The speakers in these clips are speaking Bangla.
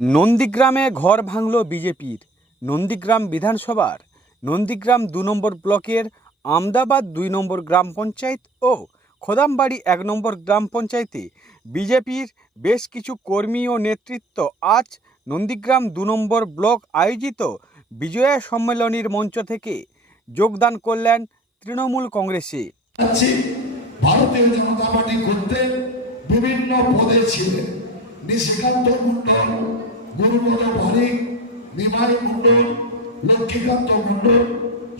নন্দীগ্রামে ঘর ভাঙল বিজেপির। নন্দীগ্রাম বিধানসভার নন্দীগ্রাম ২ নম্বর ব্লকের আমদাবাদ ২ নম্বর গ্রাম পঞ্চায়েত ও খোদামবাড়ি ১ নম্বর গ্রাম পঞ্চায়েতে বিজেপির বেশ কিছু কর্মী ও নেতৃত্ব আজ নন্দীগ্রাম ২ নম্বর ব্লক আয়োজিত বিজয়া সম্মেলনীর মঞ্চ থেকে যোগদান করলেন তৃণমূল কংগ্রেসে। ভারতীয় জনতা পার্টি করতে বিভিন্ন পদে ছিলেন নিশিকান্ত মন্ডল, গুরুপদ ভারিক, নিমাই মন্ডল, লক্ষ্মীকান্ত মন্ডল,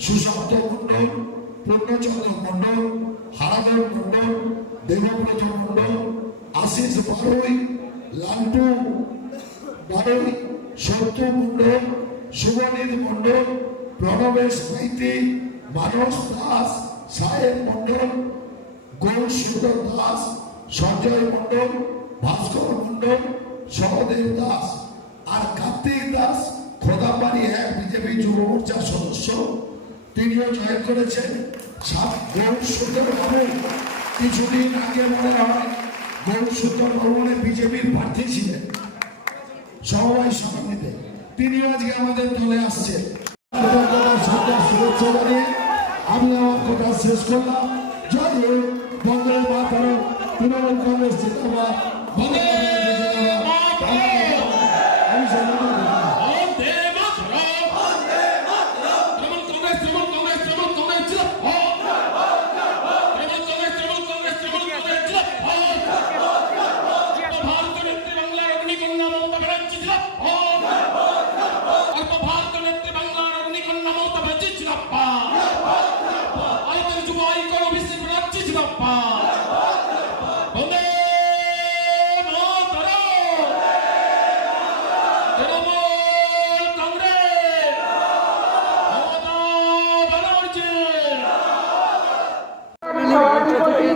সুশান্ত মন্ডল, পূর্ণচন্দ্র মন্ডল, হারাধর মন্ডল, দেবব্রত মন্ডল, আশিস বারুই, লালটু বারুই, সত্য মন্ডল, শুভনীল মন্ডল, প্রণবেশ মাইতি, মানস দাস, সাহেব মন্ডল, গৌরসুন্দর দাস, সঞ্জয় মন্ডল, ভাস্কর মন্ডল, সহদেব দাস আর কার্তিক দাস খোদামবাড়ি ১ বিজেপি যুব মোর্চার সদস্য, তিনিও জয়েন করেছেন। গৌরসুন্দর বাবু কিছুদিন আগে মনে হয় গৌরসুন্দর বাবু বিজেপির প্রার্থী ছিলেন সমবায় সমিতিতে, তিনিও আজকে আমাদের দলে আসছেন। শুভেচ্ছা জানিয়ে আমি আমার কথা শেষ করলাম। জয় হিন্দ, বন্দে মাতরম, তৃণমূল কংগ্রেস জিন্দাবাদ।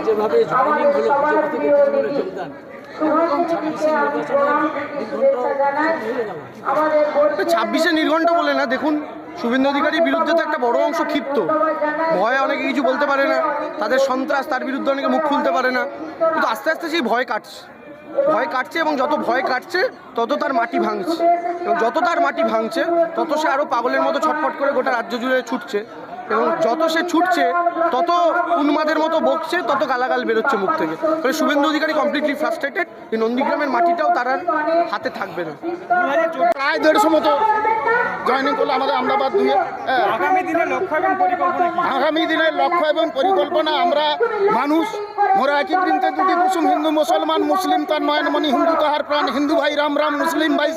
যেভাবে জয়েনিং হলো বিজেপি থেকে তৃণমূলে যোগদান, 26শে নির্ঘণ্ট বলে না, দেখুন শুভেন্দু অধিকারীর বিরুদ্ধে তো একটা বড় অংশ ক্ষিপ্ত, ভয়ে অনেকে কিছু বলতে পারে না, তাদের সন্ত্রাস, তার বিরুদ্ধে অনেকে মুখ খুলতে পারে না, কিন্তু আস্তে আস্তে সেই ভয় কাটছে এবং যত ভয় কাটছে তত তার মাটি ভাঙছে, এবং যত তার মাটি ভাঙছে তত সে আরও পাগলের মতো ছটফট করে গোটা রাজ্য জুড়ে ছুটছে, এবং যত সে ছুটছে তত উন্মাদের মতো বকছে, তত গালাগাল বেরোচ্ছে মুখ থেকে। ফলে শুভেন্দু অধিকারী কমপ্লিটলি ফ্রাস্ট্রেটেড। এই নন্দীগ্রামের মাটিটাও তার আর হাতে থাকবে না। প্রায় 150 মতো জয়েনিং করলো আমাদের আমদাবাদ 2-এ। আগামী দিনের লক্ষ্য এবং পরিকল্পনা আমরা মানুষ মোরা একই বৃন্তে দুটি কুসুম, হিন্দু মুসলমান, মুসলিম তার নয়নমণি, হিন্দু তাহার প্রাণ, হিন্দু ভাই রাম রাম, মুসলিম ভাই